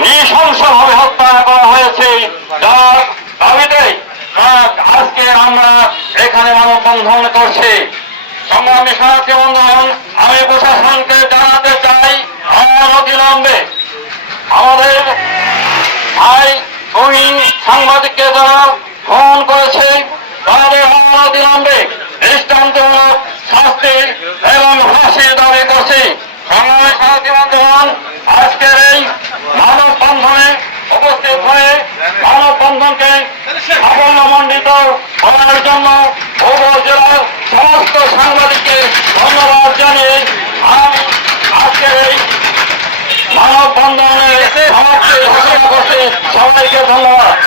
নৃশংসভাবে হত্যা করা হয়েছে। যার দাবিতে আজ আজকে আমরা এখানে মানববন্ধন করছি। সংগ্রামী সাথী বন্ধন আমি প্রশাসনকে জানাতে চাই আমার অবিলম্বে। আমাদের ভাই তুহিন সাংবাদিককে যারা ফোন করেছে, তাদের আমরা অবিলম্বে দৃষ্টান্তমূলক শাস্তি এবং ফাঁসির দাবি করছি সংগ্রামী সাথী বন্ধন আজকের এই মানববন্ধনে উপস্থিত হয়ে মানববন্ধনকে সাফল্যমণ্ডিত হওয়ার জন্য উপজেলার সমস্ত সাংবাদিককে ধন্যবাদ জানিয়ে আমি আজকের এই মানববন্ধনে সমাজকে ঘোষণা করতে সবাইকে ধন্যবাদ।